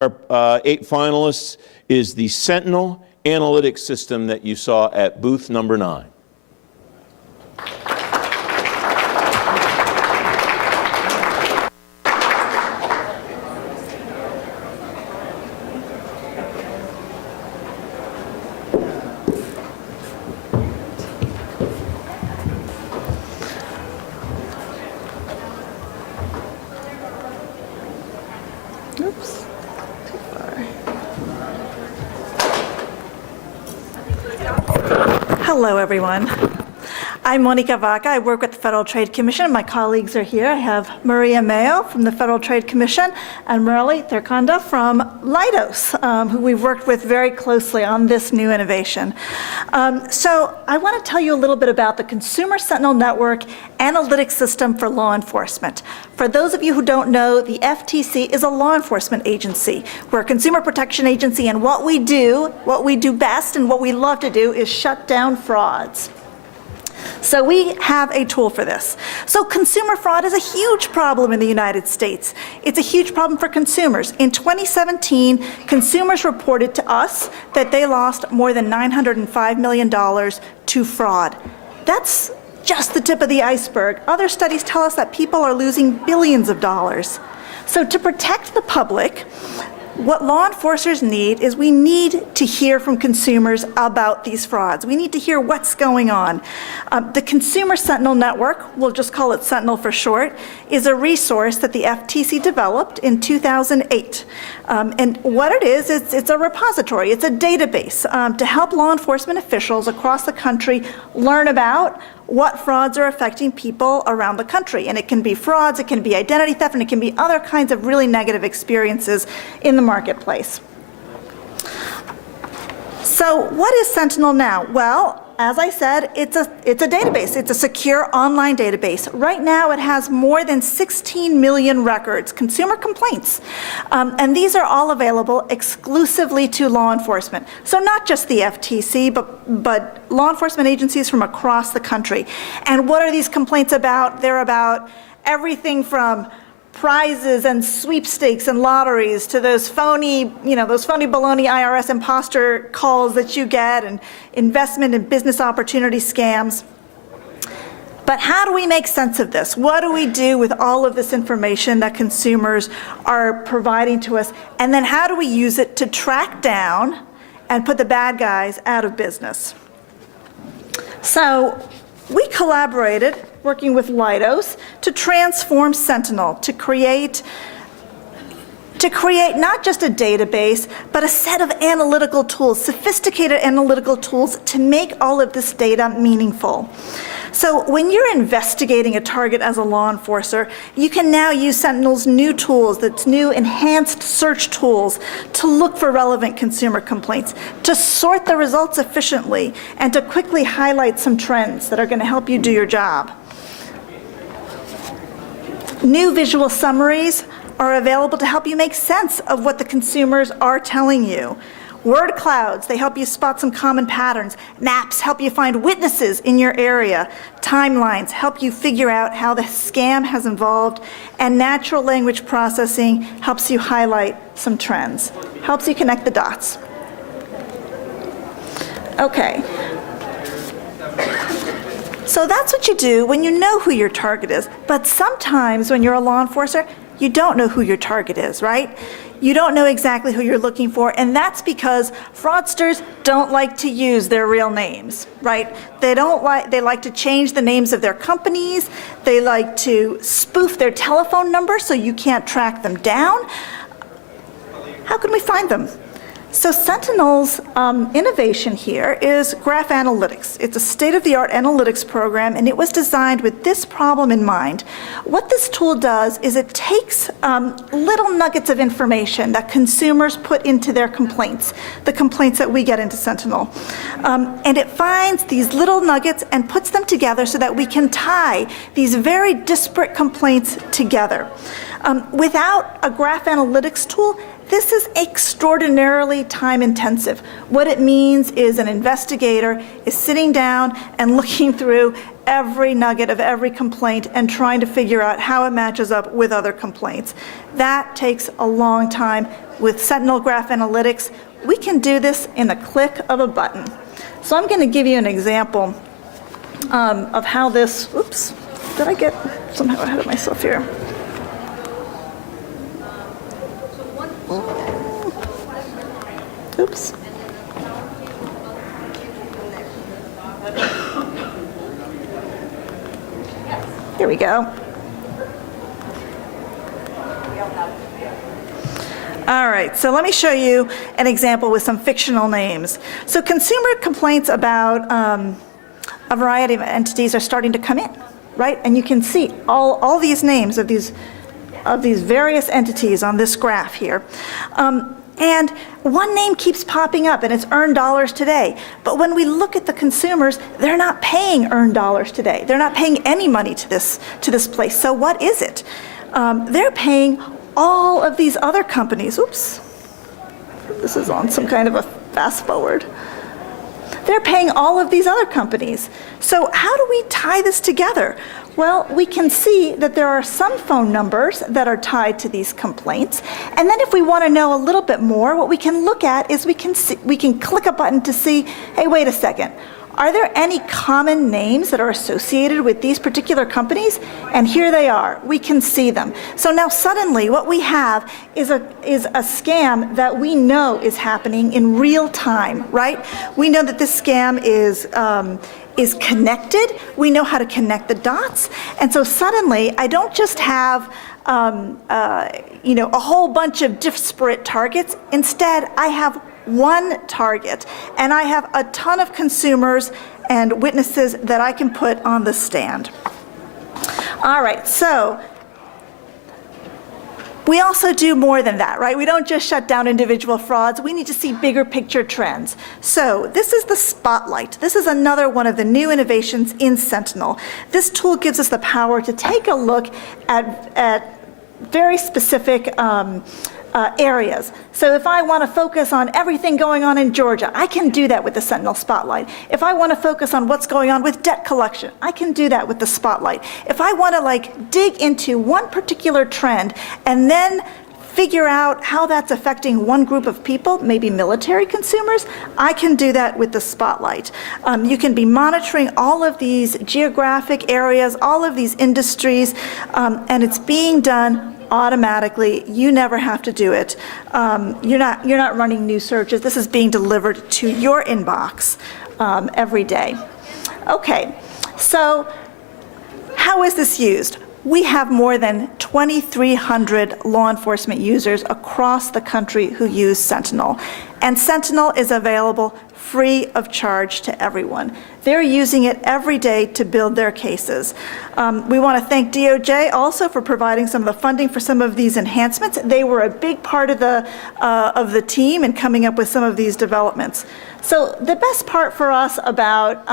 Our 8 finalists is the Sentinel analytics system that you saw at booth number 9. Oops, too far. Hello, everyone. I'm Monica Vaca. I work with the Federal Trade Commission. My colleagues are here. I have Maria Mayo from the Federal Trade Commission and Murali Thirkonda from Leidos, who we've worked with very closely on this new innovation. So I want to tell you a little bit about the Consumer Sentinel Network analytics system for law enforcement. For those of you who don't know, the FTC is a law enforcement agency. We're a consumer protection agency, and what we do best and what we love to do is shut down frauds. So we have a tool for this. So consumer fraud is a huge problem in the United States. It's a huge problem for consumers. In 2017, consumers reported to us that they lost more than $905 million to fraud. That's just the tip of the iceberg. Other studies tell us that people are losing billions of dollars. So to protect the public, what law enforcers need is we need to hear from consumers about these frauds. We need to hear what's going on. The Consumer Sentinel Network, we'll just call it Sentinel for short, is a resource that the FTC developed in 2008. And what it is, it's a repository, it's a database to help law enforcement officials across the country learn about what frauds are affecting people around the country. And it can be frauds, it can be identity theft, and it can be other kinds of really negative experiences in the marketplace. So what is Sentinel Now? Well, as I said, it's a database. It's a secure online database. Right now it has more than 16 million records, consumer complaints. And these are all available exclusively to law enforcement. So not just the FTC, but law enforcement agencies from across the country. And what are these complaints about? They're about everything from prizes and sweepstakes and lotteries to those phony baloney IRS imposter calls that you get, and investment and business opportunity scams. But how do we make sense of this? What do we do with all of this information that consumers are providing to us? And then how do we use it to track down and put the bad guys out of business? So we collaborated, working with Leidos, to transform Sentinel, to create not just a database, but a set of analytical tools, sophisticated analytical tools to make all of this data meaningful. So when you're investigating a target as a law enforcer, you can now use Sentinel's new tools, that's new enhanced search tools, to look for relevant consumer complaints, to sort the results efficiently, and to quickly highlight some trends that are going to help you do your job. New visual summaries are available to help you make sense of what the consumers are telling you. Word clouds, they help you spot some common patterns. Maps help you find witnesses in your area. Timelines help you figure out how the scam has evolved. And natural language processing helps you highlight some trends, helps you connect the dots. Okay. So that's what you do when you know who your target is. But sometimes when you're a law enforcer, you don't know who your target is, right? You don't know exactly who you're looking for, and that's because fraudsters don't like to use their real names, right? They like to change the names of their companies. They like to spoof their telephone number so you can't track them down. How can we find them? So Sentinel's innovation here is graph analytics. It's a state-of-the-art analytics program, and it was designed with this problem in mind. What this tool does is it takes little nuggets of information that consumers put into their complaints, the complaints that we get into Sentinel. And it finds these little nuggets and puts them together so that we can tie these very disparate complaints together. Without a graph analytics tool, This is extraordinarily time intensive. What it means is an investigator is sitting down and looking through every nugget of every complaint and trying to figure out how it matches up with other complaints. That takes a long time. With Sentinel Graph Analytics, we can do this in a click of a button. So I'm going to give you an example of how this, oops, did I get somehow ahead of myself here? Oops. Here we go. All right, so let me show you an example with some fictional names. So consumer complaints about a variety of entities are starting to come in, right? And you can see all these names of these various entities on this graph here. And one name keeps popping up, and it's earned dollars today. But when we look at the consumers, they're not paying earned dollars today. They're not paying any money to this place. So what is it? They're paying all of these other companies. Oops. This is on some kind of a fast forward. They're paying all of these other companies. So how do we tie this together? Well, we can see that there are some phone numbers that are tied to these complaints. And then if we want to know a little bit more, what we can look at is we can click a button to see, hey, wait a second. Are there any common names that are associated with these particular companies? And here they are. We can see them. So now suddenly what we have is a scam that we know is happening in real time, right? We know that this scam is connected. We know how to connect the dots. And so suddenly I don't just have a whole bunch of disparate targets. Instead, I have one target, and I have a ton of consumers and witnesses that I can put on the stand. All right, so we also do more than that, right? We don't just shut down individual frauds. We need to see bigger picture trends. So this is the Spotlight. This is another one of the new innovations in Sentinel. This tool gives us the power to take a look at very specific areas. So if I want to focus on everything going on in Georgia, I can do that with the Sentinel Spotlight. If I want to focus on what's going on with debt collection, I can do that with the Spotlight. If I want to dig into one particular trend and then figure out how that's affecting one group of people, maybe military consumers, I can do that with the Spotlight. You can be monitoring all of these geographic areas, all of these industries, and it's being done automatically. You never have to do it. You're not running new searches. This is being delivered to your inbox every day. Okay, so how is this used? We have more than 2,300 law enforcement users across the country who use Sentinel. And Sentinel is available free of charge to everyone. They're using it every day to build their cases. We want to thank DOJ also for providing some of the funding for some of these enhancements. They were a big part of the team in coming up with some of these developments. So the best part for us about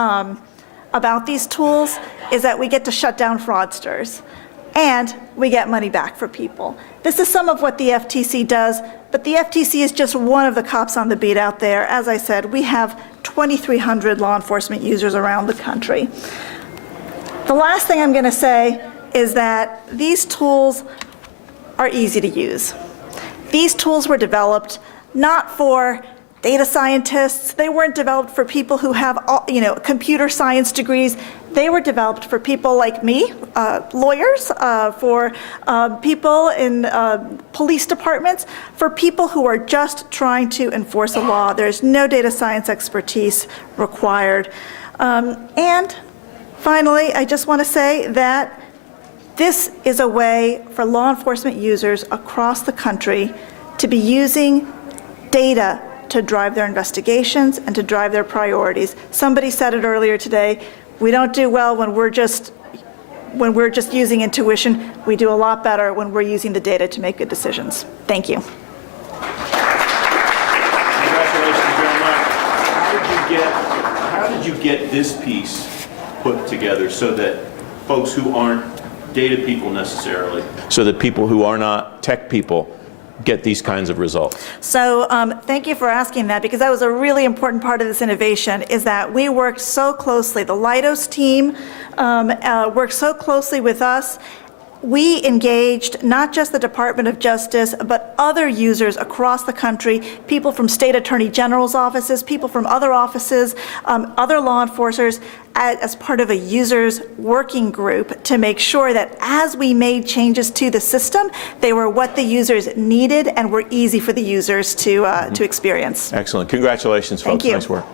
these tools is that we get to shut down fraudsters, and we get money back for people. This is some of what the FTC does, but the FTC is just one of the cops on the beat out there. As I said, we have 2,300 law enforcement users around the country. The last thing I'm going to say is that these tools are easy to use. These tools were developed not for data scientists. They weren't developed for people who have computer science degrees. They were developed for people like me, lawyers, for people in police departments, for people who are just trying to enforce a law. There's no data science expertise required. And finally, I just want to say that this is a way for law enforcement users across the country to be using data to drive their investigations and to drive their priorities. Somebody said it earlier today, we don't do well when we're just using intuition. We do a lot better when we're using the data to make good decisions. Thank you. Congratulations very much. How did you get this piece put together so that folks who aren't data people necessarily, so that people who are not tech people get these kinds of results? So thank you for asking that, because that was a really important part of this innovation, is that we worked so closely. The Leidos team worked so closely with us. We engaged not just the Department of Justice, but other users across the country, people from state attorney general's offices, people from other offices, other law enforcers, as part of a users working group to make sure that as we made changes to the system, they were what the users needed and were easy for the users to experience. Excellent. Congratulations, folks. Thank you. Nice work.